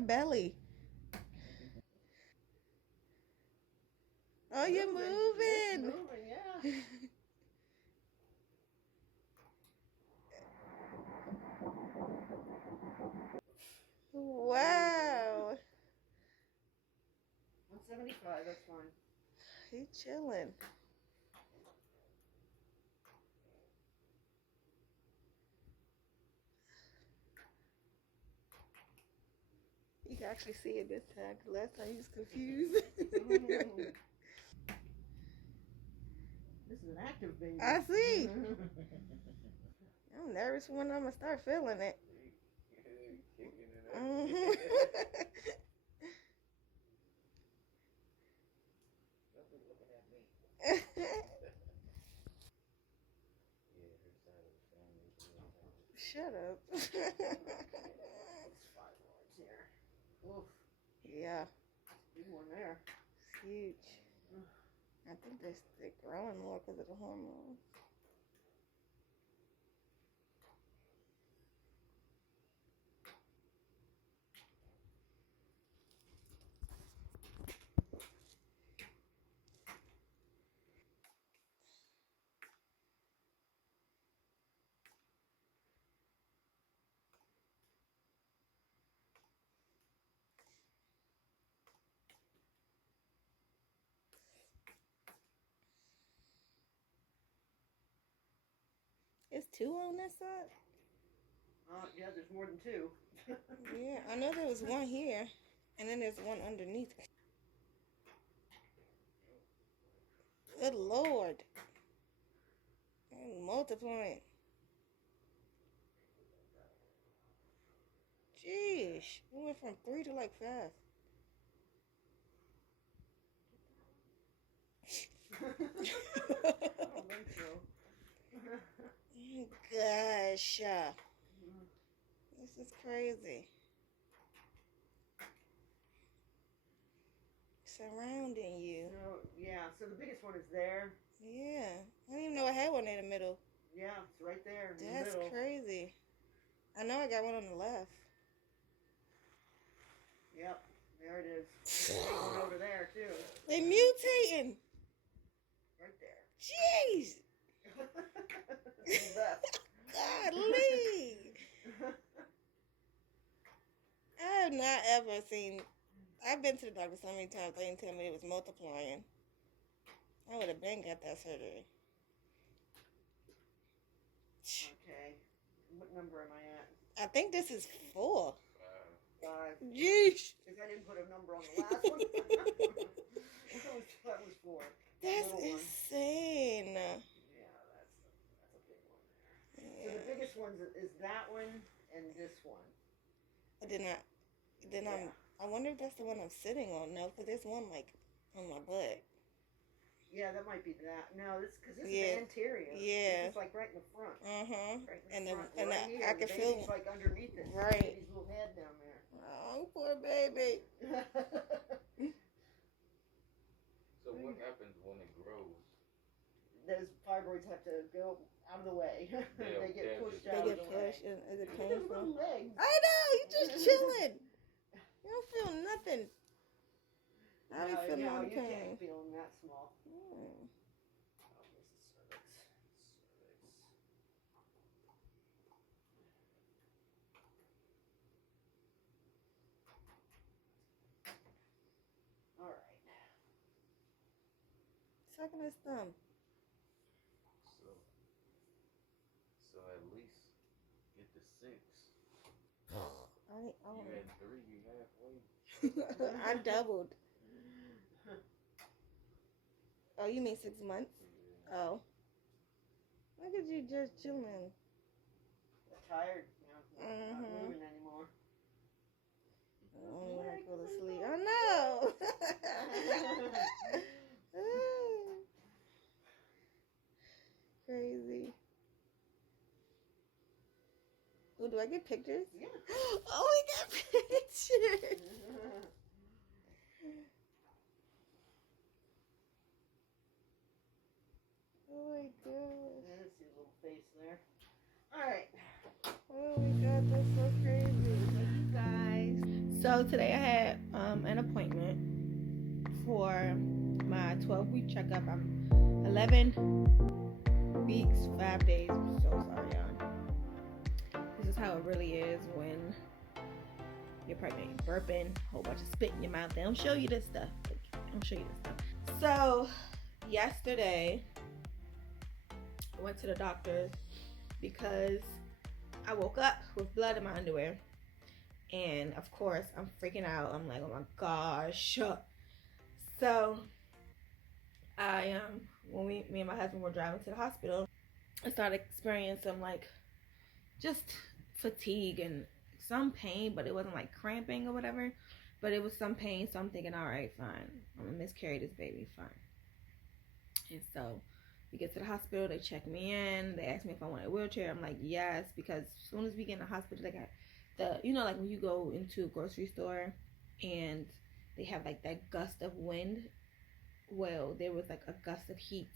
that belly? Oh, you're moving. It's moving, yeah. Wow. 175, that's fine. He chilling. You can actually see it this time, because last time he was confused. This is an active baby. I see. I'm nervous when I'm going to start feeling it. Mm-hmm. Looking at me. Yeah, her side of the family is real tough. Shut up. It's fibroids here. Oof. Yeah. Big one there. It's huge. I think they're growing more because of the hormones. It's two on this side? Yeah, there's more than two. Yeah, I know there was one here, and then there's one underneath. Good Lord. And multiplying. Jeez. We went from 3 to like 5. I don't think so. Gosh. This is crazy. Surrounding you. So, yeah, so the biggest one is there. Yeah. I didn't even know I had one in the middle. Yeah, it's right there in the That's middle. crazy. I know I got one on the left. Yep, there it is. There's a big one over there, too. They mutating. Right there. Jeez. Golly. I have not ever seen. I've been to the doctor so many times. They didn't tell me it was multiplying. I would have been got that surgery. Okay. What number am I at? I think this is 4. 5. Jeez. Because I didn't put a number on the last one. That was 4. That's insane. Yeah, that's a big one there. Yeah. So the biggest one is that one and this one. I did not. Then yeah. I wonder if that's the one I'm sitting on. No, because there's one like on my butt. Yeah, that might be that. No, because this is anterior. Yeah. This is like right in the front. Right in the front. And I can feel like underneath it. Right. Baby's little head down there. Oh, poor baby. So what happens when it grows? Those fibroids have to go out of the way. They get pushed out of the way. They get pushed. Is it painful? painful? Legs. I know. You just chilling. You don't feel nothing. I don't feel no pain. You can't feel them that small. Mm. Oh, this is cervix. Cervix. All right. Sucking his thumb. So at least get the 6. You had 3. You halfway. I doubled. Oh, you mean 6 months? Yeah. Oh. Look at you just chilling. Tired, not moving anymore. Oh, I go to sleep. Oh no! Crazy. Oh, do I get pictures? Yeah. Oh, we got pictures. Oh my gosh. There's your little face there. All right. Oh my god, that's so crazy. Thank you guys. So today I had an appointment for my 12-week checkup. I'm 11 weeks, 5 days. I'm so sorry, y'all. This is how it really is when you're pregnant. You're burping, a whole bunch of spit in your mouth. They don't show you this stuff. So yesterday I went to the doctor's because I woke up with blood in my underwear. And of course, I'm freaking out. I'm like, oh my gosh. So when me and my husband were driving to the hospital, I started experiencing some like just fatigue and some pain, but it wasn't like cramping or whatever. But it was some pain, so I'm thinking, all right, fine. I'm gonna miscarry this baby, fine. And so we get to the hospital, they check me in, they ask me if I want a wheelchair. I'm like, yes, because as soon as we get in the hospital, they got like when you go into a grocery store and they have like that gust of wind. Well, there was like a gust of heat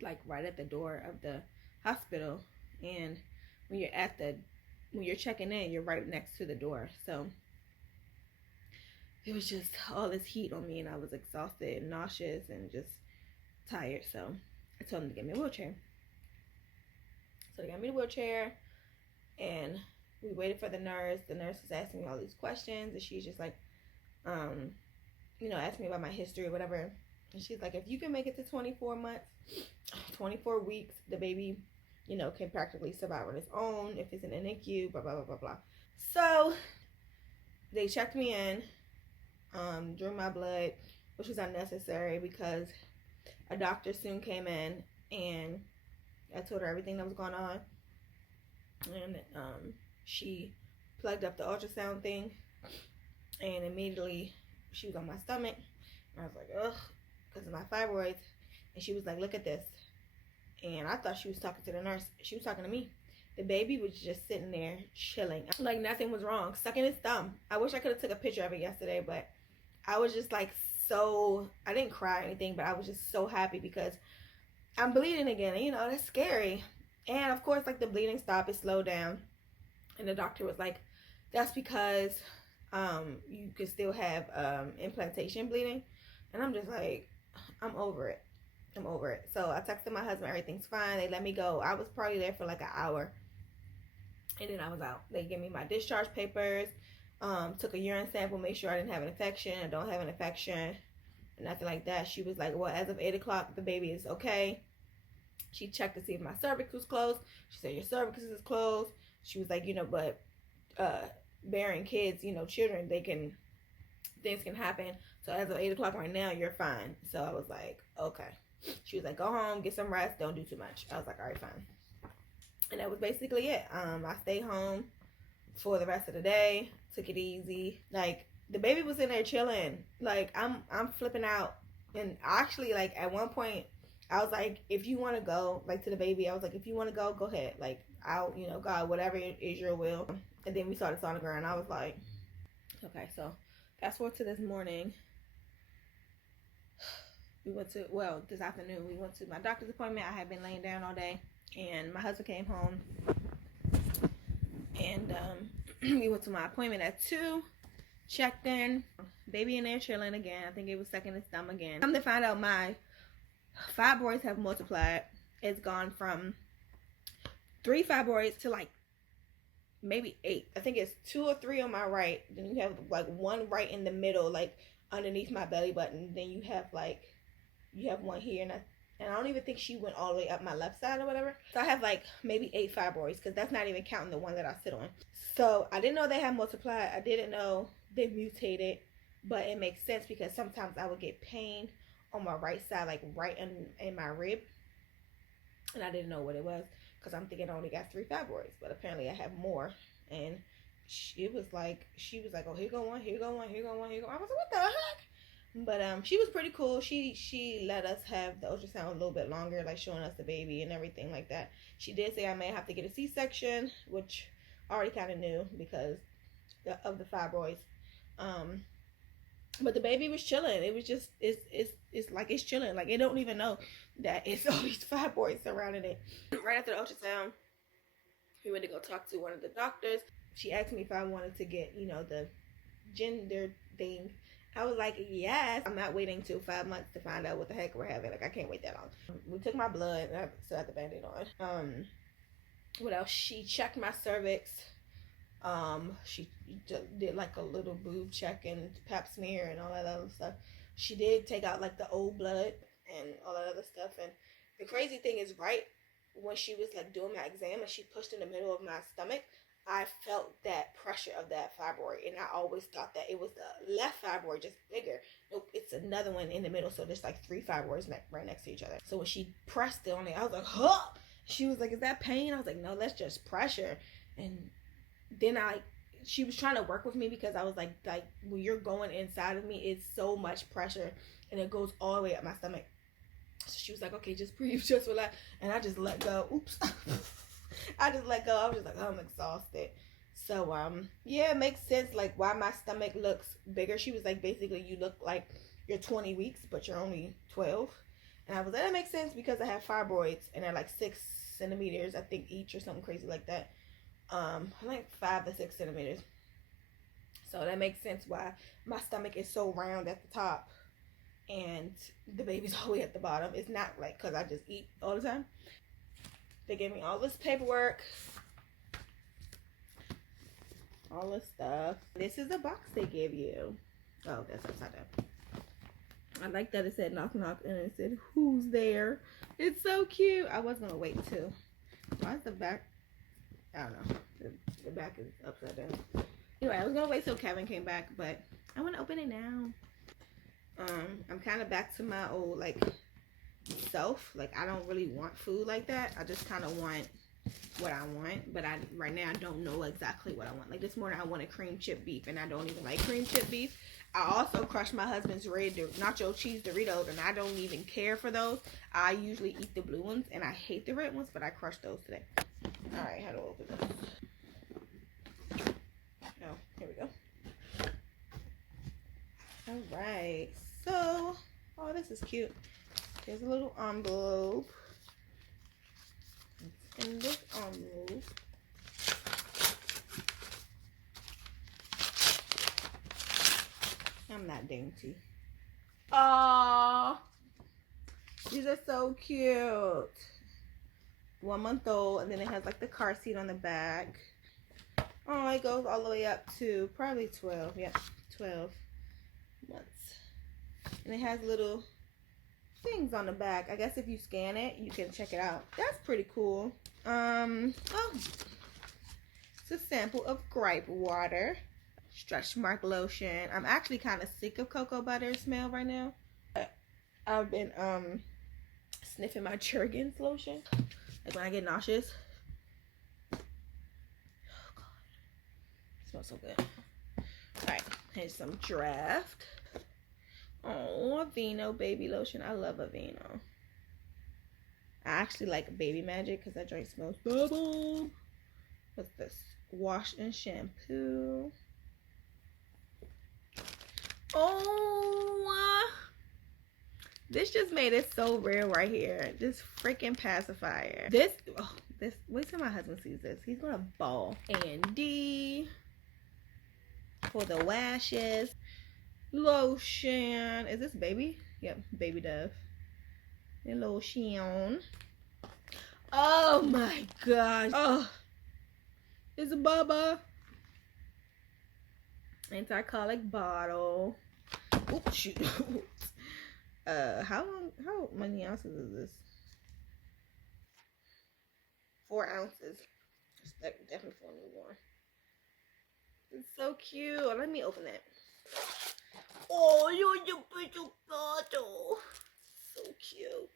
like right at the door of the hospital, and when you're checking in, you're right next to the door. So it was just all this heat on me, and I was exhausted and nauseous and just tired. So I told them to get me a wheelchair. So they got me the wheelchair, and we waited for the nurse. The nurse was asking me all these questions, and she's just like, asked me about my history or whatever. And she's like, if you can make it to 24 months, 24 weeks, the baby, can practically survive on its own if it's in an NICU, blah, blah, blah, blah, blah. So they checked me in, drew my blood, which was unnecessary because a doctor soon came in, and I told her everything that was going on. And she plugged up the ultrasound thing, and immediately she was on my stomach, and I was like, ugh, because of my fibroids. And she was like, look at this. And I thought she was talking to the nurse. She was talking to me. The baby was just sitting there chilling, like nothing was wrong, sucking his thumb. I wish I could have took a picture of it yesterday, but I was just like I didn't cry or anything, but I was just so happy because I'm bleeding again, and that's scary. And of course, like, the bleeding stopped, it slowed down, and the doctor was like, that's because you can still have implantation bleeding. And I'm just like, I'm over it. So I texted my husband, everything's fine. They let me go. I was probably there for like an hour, and then I was out. They gave me my discharge papers, took a urine sample, made sure I didn't have an infection. I don't have an infection, nothing like that. She was like, well, as of 8 o'clock, the baby is okay. She checked to see if my cervix was closed. She said, your cervix is closed. She was like, but bearing kids, children, things can happen. So as of 8 o'clock right now, you're fine. So I was like, okay. She was like, go home, get some rest, don't do too much. I was like, all right, fine. And that was basically it. I stayed home for the rest of the day, took it easy. Like, the baby was in there chilling. Like, I'm flipping out. And actually, like, at one point, I was like, if you want to go, like, to the baby, I was like, if you want to go ahead. Like, I'll, God, whatever is your will. And then we saw the sonogram, and I was like, okay. So fast forward to this morning. This afternoon, we went to my doctor's appointment. I had been laying down all day, and my husband came home, and we went to my appointment at 2, checked in, baby in there chilling again. I think it was sucking his thumb again. Come to find out, my fibroids have multiplied. It's gone from 3 fibroids to like maybe 8. I think it's 2 or 3 on my right. Then you have like 1 right in the middle, like underneath my belly button. Then you have one here, and I don't even think she went all the way up my left side or whatever. So I have like maybe 8 fibroids, because that's not even counting the one that I sit on. So I didn't know they had multiplied. I didn't know they mutated, but it makes sense because sometimes I would get pain on my right side, like right in my rib, and I didn't know what it was because I'm thinking I only got 3 fibroids, but apparently I have more. And she was like, oh, here go one. I was like, what the heck? But she was pretty cool. She let us have the ultrasound a little bit longer, like showing us the baby and everything like that. She did say I may have to get a C-section, which I already kind of knew because of the fibroids. But the baby was chilling. It was just, it's like it's chilling. Like, it don't even know that it's all these fibroids surrounding it. Right after the ultrasound, we went to go talk to one of the doctors. she asked me if I wanted to get, you know, the gender thing. I was like, yes. I'm not waiting till 5 months to find out what the heck we're having. Like, I can't wait that long. We took my blood. I still have the Band-Aid on. What else? She checked my cervix. She did like a little boob check and pap smear and all that other stuff. She did take out like the old blood and all that other stuff. And the crazy thing is, right when she was like doing my exam and she pushed in the middle of my stomach, I felt that pressure of that fibroid, and I always thought that it was the left fibroid, just bigger. Nope, it's another one in the middle, so there's like 3 fibroids right next to each other. So when she pressed it on it, I was like, huh! She was like, is that pain? I was like, no, that's just pressure. And then she was trying to work with me because I was like when you're going inside of me, it's so much pressure, and it goes all the way up my stomach. So she was like, okay, just breathe, just relax. And I just let go. Oops. I just let go. I was just like, oh, I'm exhausted. So, yeah, it makes sense, like, why my stomach looks bigger. She was like, basically, you look like you're 20 weeks, but you're only 12. And I was like, that makes sense because I have fibroids, and they're like 6 centimeters, I think, each or something crazy like that. Like 5 to 6 centimeters. So that makes sense why my stomach is so round at the top and the baby's all the way at the bottom. It's not like because I just eat all the time. They gave me all this paperwork, all this stuff. This is the box they give you. Oh, that's upside down. I like that it said knock knock and it said who's there. It's so cute. I was gonna wait too. Why is the back? I don't know. The back is upside down. Anyway, I was gonna wait till Kevin came back, but I want to open it now. I'm kind of back to my old like self. Like, I don't really want food like that. I just kind of want what I want, but right now I don't know exactly what I want. Like this morning I wanted cream chip beef, and I don't even like cream chip beef. I also crushed my husband's red nacho cheese Doritos, and I don't even care for those. I usually eat the blue ones, and I hate the red ones, but I crushed those today. All right, how to open this? Oh, here we go. All right, so, oh, this is cute. Here's a little envelope. In this envelope, I'm not dainty. Aww, these are so cute. 1 month old, and then it has like the car seat on the back. Oh, it goes all the way up to probably 12. Yep, 12 months. And it has little things on the back. I guess if you scan it, you can check it out. That's pretty cool. Oh, it's a sample of gripe water, stretch mark lotion. I'm actually kind of sick of cocoa butter smell right now. I've been sniffing my Jergens lotion, like when I get nauseous. Oh god, it smells so good. All right, here's some draft. Oh, Aveeno baby lotion. I love Aveeno. I actually like Baby Magic because that joint smells bubble. What's this? Wash and shampoo. Oh, this just made it so real right here. This freaking pacifier. This, wait till my husband sees this. He's gonna bawl. A&D for the washes. Lotion. Is this baby? Yep, baby Dove. And lotion. Oh my gosh. Oh, it's a Bubba. Anti-colic bottle. Oops, shoot. How many ounces is this? 4 ounces. It's definitely for a newborn. It's so cute. Let me open it. Oh, you're a pretty bottle. So cute.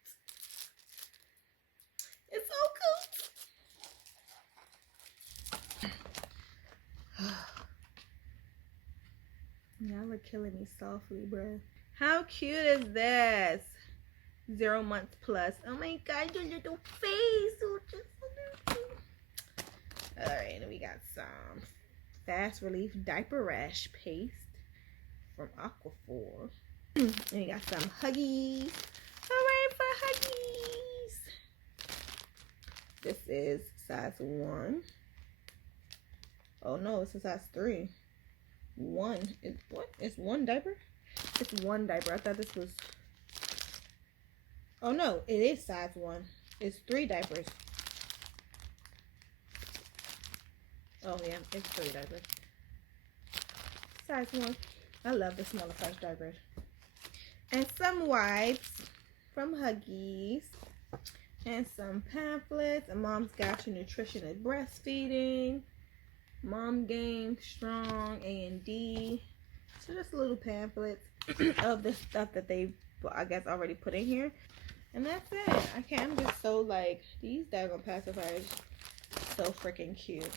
It's so cute. Y'all are killing me softly, bruh. How cute is this? 0 months plus. Oh my god, your little face. Oh, just so little. Alright, and we got some Fast Relief Diaper Rash Paste from Aquaphor. And we got some Huggies. Alright, for Huggies. This is size 1. Oh no, it's a size 3. One. What? It's one diaper? It's one diaper. I thought this was... Oh no, it is size 1. It's 3 diapers. Oh yeah, it's 3 diapers. Size 1. I love the smaller size diapers. And some wipes from Huggies. And some pamphlets. And Mom's Got You Nutrition and Breastfeeding. Mom Game, Strong, A&D. So just little pamphlets of the stuff that they, I guess, already put in here. And that's it. I'm just so like, these daggone pacifiers, so freaking cute.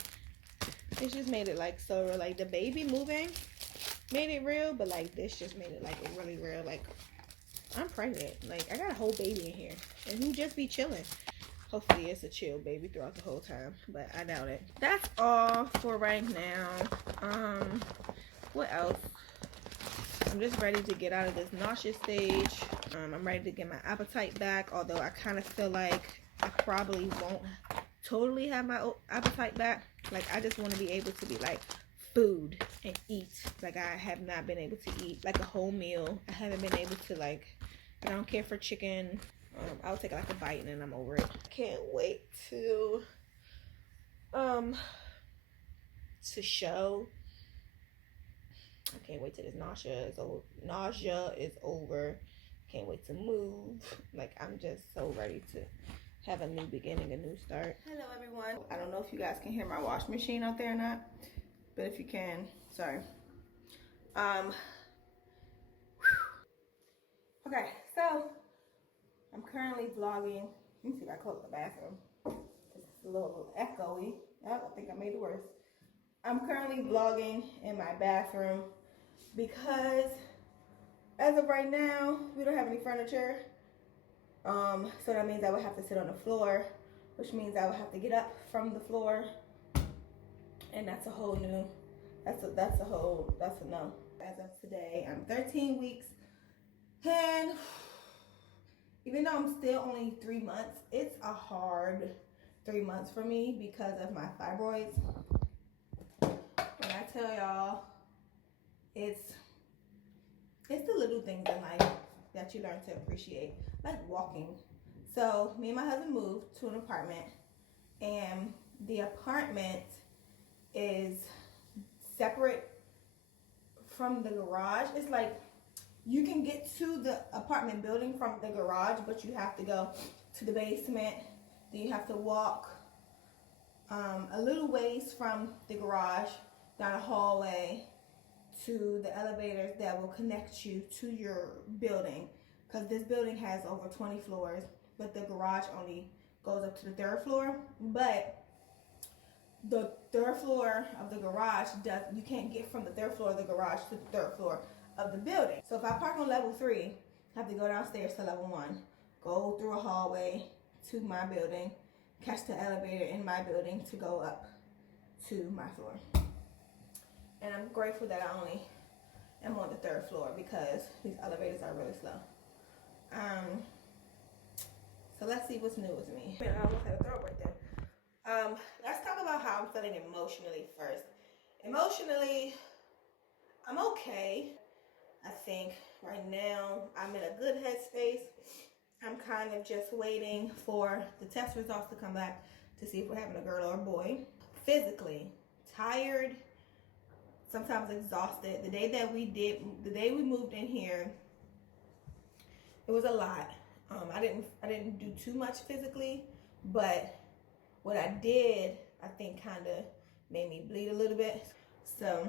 It's just made it like so real. Like the baby moving made it real, but like this just made it like really real. Like I'm pregnant. Like I got a whole baby in here, and who just be chilling. Hopefully it's a chill baby throughout the whole time, but I doubt it. That's all for right now. What else? I'm just ready to get out of this nauseous stage. I'm ready to get my appetite back, although I kind of feel like I probably won't totally have my appetite back. Like I just want to be able to be like food and eat. Like I have not been able to eat like a whole meal. I haven't been able to like, I don't care for chicken. I'll take like a bite and then I'm over it. Can't wait to show. I can't wait till this nausea is over. Can't wait to move. Like I'm just so ready to have a new beginning, a new start. Hello everyone. I don't know if you guys can hear my washing machine out there or not, but if you can, sorry. Okay, so I'm currently vlogging. Let me see if I close the bathroom. It's a little echoey. Oh, I think I made it worse. I'm currently vlogging in my bathroom because as of right now, we don't have any furniture. So that means I would have to sit on the floor, which means I would have to get up from the floor. And that's a whole new, that's a no. As of today, I'm 13 weeks. And even though I'm still only 3 months, it's a hard 3 months for me because of my fibroids. When I tell y'all, it's the little things in life that you learn to appreciate, like walking. So me and my husband moved to an apartment, and the apartment is separate from the garage. It's like you can get to the apartment building from the garage, but you have to go to the basement. Then you have to walk a little ways from the garage down a hallway to the elevators that will connect you to your building, because this building has over 20 floors, but the garage only goes up to the 3rd floor. But the 3rd floor of the garage you can't get from the 3rd floor of the garage to the 3rd floor of the building. So if I park on level 3, I have to go downstairs to level 1, go through a hallway to my building, catch the elevator in my building to go up to my floor. And I'm grateful that I only am on the 3rd floor because these elevators are really slow. So let's see what's new with me. I almost had a throw right there. Let's talk about how I'm feeling emotionally first. Emotionally, I'm okay. I think right now I'm in a good headspace. I'm kind of just waiting for the test results to come back to see if we're having a girl or a boy. Physically tired, sometimes exhausted. The day we moved in here, it was a lot. I didn't do too much physically, but what I did, I think, kind of made me bleed a little bit. So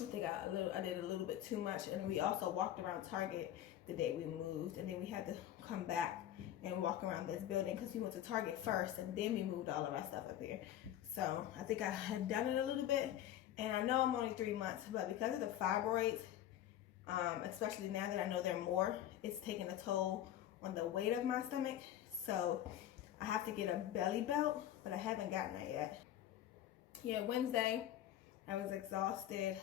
I think I did a little bit too much. And we also walked around Target the day we moved, and then we had to come back and walk around this building because we went to Target first, and then we moved all of our stuff up here. So I think I had done it a little bit, and I know I'm only 3 months, but because of the fibroids, especially now that I know there are more, it's taking a toll on the weight of my stomach. So I have to get a belly belt, but I haven't gotten that yet. Yeah, Wednesday, I was exhausted.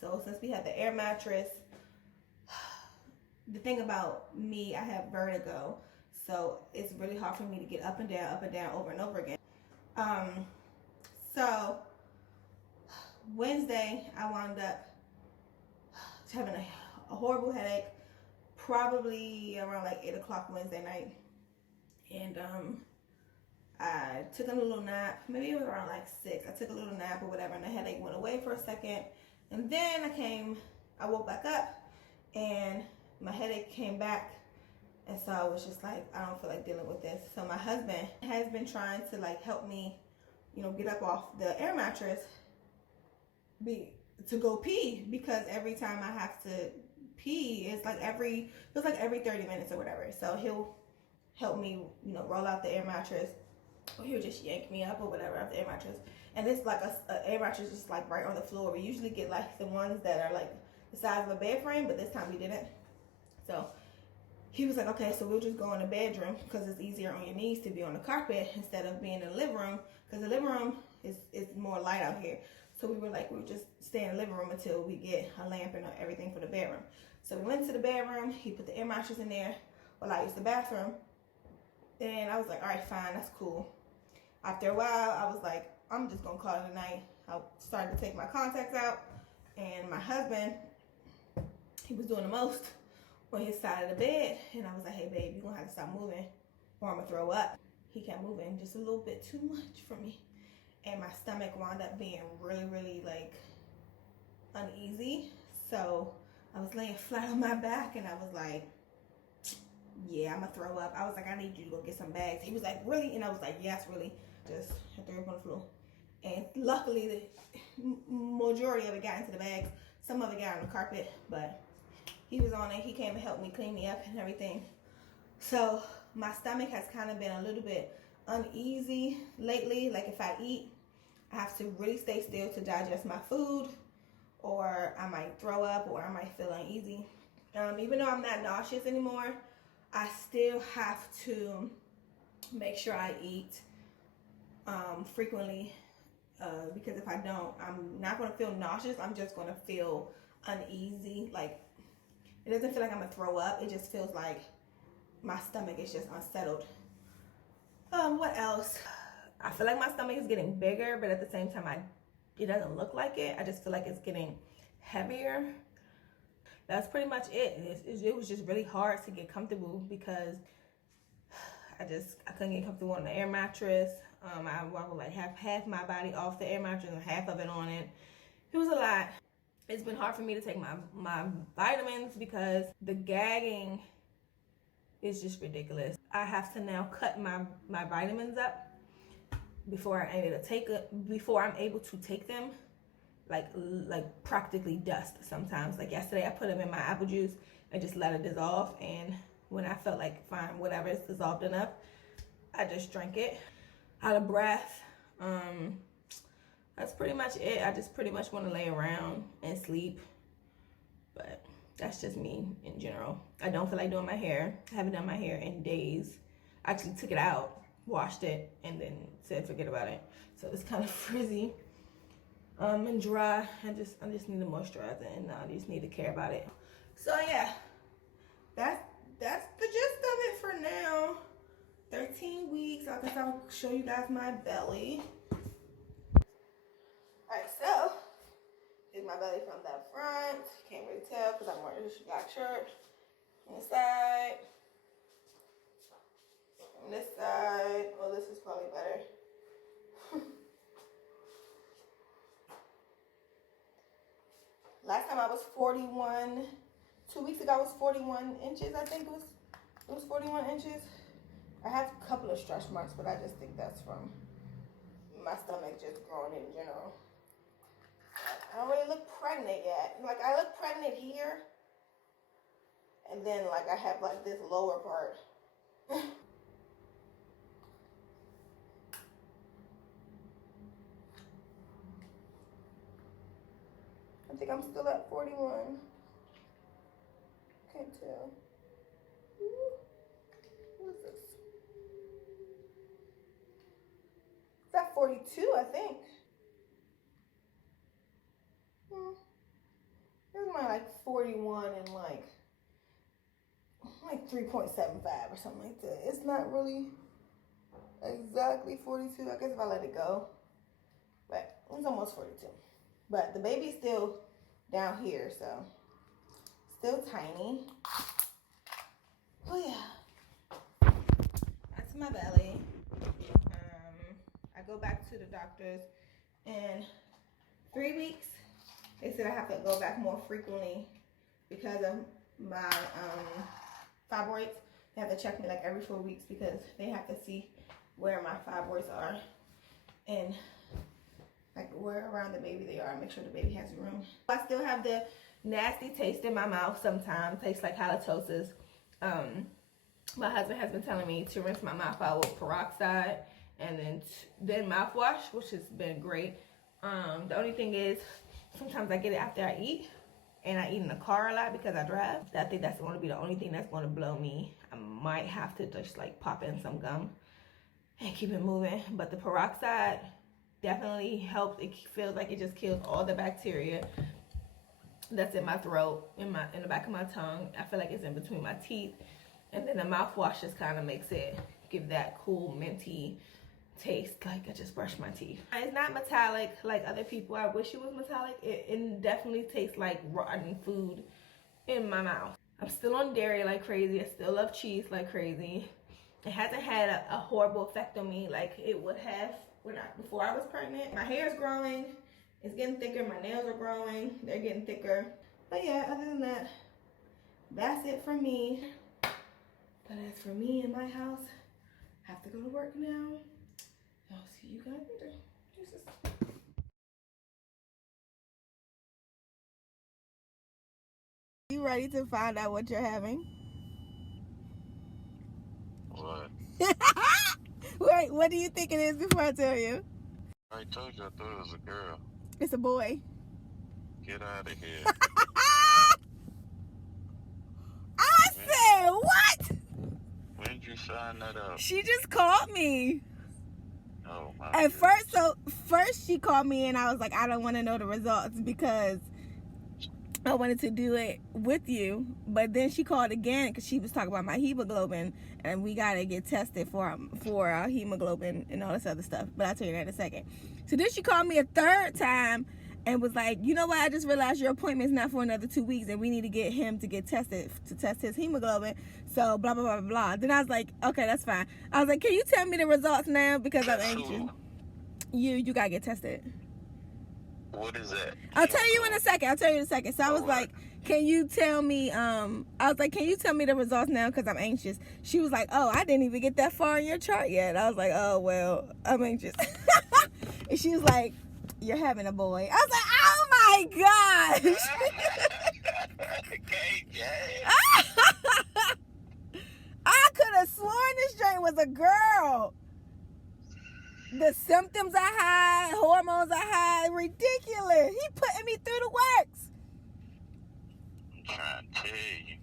So since we had the air mattress, the thing about me, I have vertigo. So it's really hard for me to get up and down, over and over again. So Wednesday, I wound up having a horrible headache, probably around like 8 o'clock Wednesday night. And I took a little nap. Maybe it was around like 6. I took a little nap or whatever, and the headache went away for a second. And then I woke back up, and my headache came back. And so I was just like, I don't feel like dealing with this. So my husband has been trying to like help me, you know, get up off the air mattress to go pee, because every time I have to pee, it's like every 30 minutes or whatever. So he'll help me, you know, roll out the air mattress, or he'll just yank me up or whatever out the air mattress. And it's like a air mattress just like right on the floor. We usually get like the ones that are like the size of a bed frame, but this time we didn't. So he was like, okay, so we'll just go in the bedroom, because it's easier on your knees to be on the carpet instead of being in the living room, because the living room is more light out here. So we were like, we'll just stay in the living room until we get a lamp and everything for the bedroom. So we went to the bedroom. He put the air mattress in there while I used the bathroom. And I was like, all right, fine, that's cool. After a while, I was like, I'm just going to call it a night. I started to take my contacts out. And my husband, he was doing the most on his side of the bed. And I was like, hey, babe, you're going to have to stop moving or I'm going to throw up. He kept moving just a little bit too much for me. And my stomach wound up being really, really like uneasy. So I was laying flat on my back, and I was like, yeah, I'm gonna throw up. I was like, I need you to go get some bags. He was like, really? And I was like, yes, really. Just threw up on the floor. And luckily, the majority of it got into the bags. Some of it got on the carpet, but he was on it. He came and helped me clean me up and everything. So my stomach has kind of been a little bit uneasy lately. Like if I eat, I have to really stay still to digest my food, or I might throw up, or I might feel uneasy. Even though I'm not nauseous anymore, I still have to make sure I eat frequently, because if I don't, I'm not going to feel nauseous. I'm just going to feel uneasy. Like it doesn't feel like I'm going to throw up. It just feels like my stomach is just unsettled. What else? I feel like my stomach is getting bigger, but at the same time, it doesn't look like it. I just feel like it's getting heavier. That's pretty much it. It was just really hard to get comfortable, because I couldn't get comfortable on the air mattress. I would like have half my body off the air mattress and half of it on it. It was a lot. It's been hard for me to take my vitamins, because the gagging is just ridiculous. I have to now cut my vitamins up before I'm able to take them. Like practically dust sometimes. Like yesterday, I put them in my apple juice and just let it dissolve. And when I felt like fine, whatever, it's dissolved enough, I just drank it. Out of breath. That's pretty much it. I just pretty much want to lay around and sleep. But that's just me in general. I don't feel like doing my hair. I haven't done my hair in days. I actually took it out, washed it, and then said forget about it. So it's kind of frizzy and dry. I just need to moisturize it, and I just need to care about it. So yeah, that's the gist of it for now. 13 weeks. I guess I'll show you guys my belly. Alright, so here's my belly from the front. Can't really tell because I'm wearing this black shirt. On the side. On this side. Well, this is probably better. Last time I was 41. 2 weeks ago I was 41 inches. I think it was 41 inches. I have a couple of stretch marks, but I just think that's from my stomach just growing in general. I don't really look pregnant yet. Like I look pregnant here, and then like I have like this lower part. I think I'm still at 41. Can't tell. What is this? It's at 42, I think. Here's my like 41 and like 3.75 or something like that. It's not really exactly 42. I guess if I let it go. But it's almost 42. But the baby's still down here, so still tiny. Oh yeah, that's my belly. I go back to the doctors in 3 weeks. They said I have to go back more frequently because of my fibroids. They have to check me like every 4 weeks because they have to see where my fibroids are and like where around the baby they are, make sure the baby has room. I still have the nasty taste in my mouth sometimes, tastes like halitosis. My husband has been telling me to rinse my mouth out with peroxide and then mouthwash, which has been great. The only thing is sometimes I get it after I eat, and I eat in the car a lot because I drive. I think that's going to be the only thing that's going to blow me. I might have to just like pop in some gum and keep it moving. But the peroxide definitely helps. It feels like it just kills all the bacteria that's in my throat, in the back of my tongue. I feel like it's in between my teeth. And then the mouthwash just kind of makes it give that cool minty taste, like I just brushed my teeth. It's not metallic like other people. I wish it was metallic. It definitely tastes like rotten food in my mouth. I'm still on dairy like crazy. I still love cheese like crazy. It hasn't had a horrible effect on me like it would have before I was pregnant. My hair is growing. It's getting thicker. My nails are growing. They're getting thicker. But yeah, other than that, that's it for me. But as for me in my house, I have to go to work now. I'll see you guys later. Deuces. You ready to find out what you're having? What? Wait, what do you think it is before I tell you? I told you I thought it was a girl. It's a boy. Get out of here. I said, what? When did you sign that up? She just called me. Oh my. At first she called me and I was like, I don't want to know the results because I wanted to do it with you. But then she called again because she was talking about my hemoglobin and we got to get tested for hemoglobin and all this other stuff. But I'll tell you that in a second. So then she called me a third time and was like, you know what? I just realized your appointment's not for another 2 weeks and we need to get him to get tested to test his hemoglobin. So blah, blah, blah, blah. Then I was like, okay, that's fine. I was like, can you tell me the results now? Because I'm anxious. You got to get tested. What is that? I'll tell you in a second. So I was like, can you tell me, can you tell me the results now? Because I'm anxious. She was like, oh, I didn't even get that far in your chart yet. I was like, oh, well, I'm anxious. And she was like, you're having a boy. I was like, oh my gosh. I could have sworn this joint was a girl. The symptoms are high, hormones are high, ridiculous. He putting me through the works. I'm trying to tell you.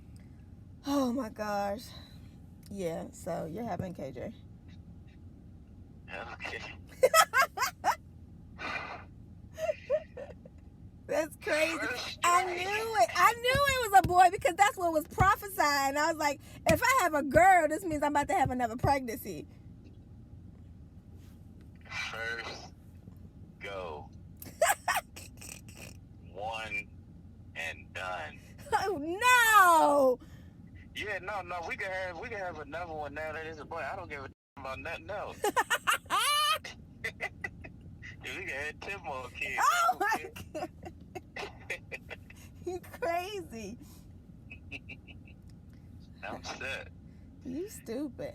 Oh my gosh. Yeah, so you're having KJ. Okay. That's crazy. I knew it was a boy because that's what was prophesying. I was like, if I have a girl, this means I'm about to have another pregnancy. First, go. One and done. Oh no! Yeah, no, we can have another one now that is a boy. I don't give a damn about nothing else. We can have 10 more kids. Oh my god! You crazy. I'm set. You stupid.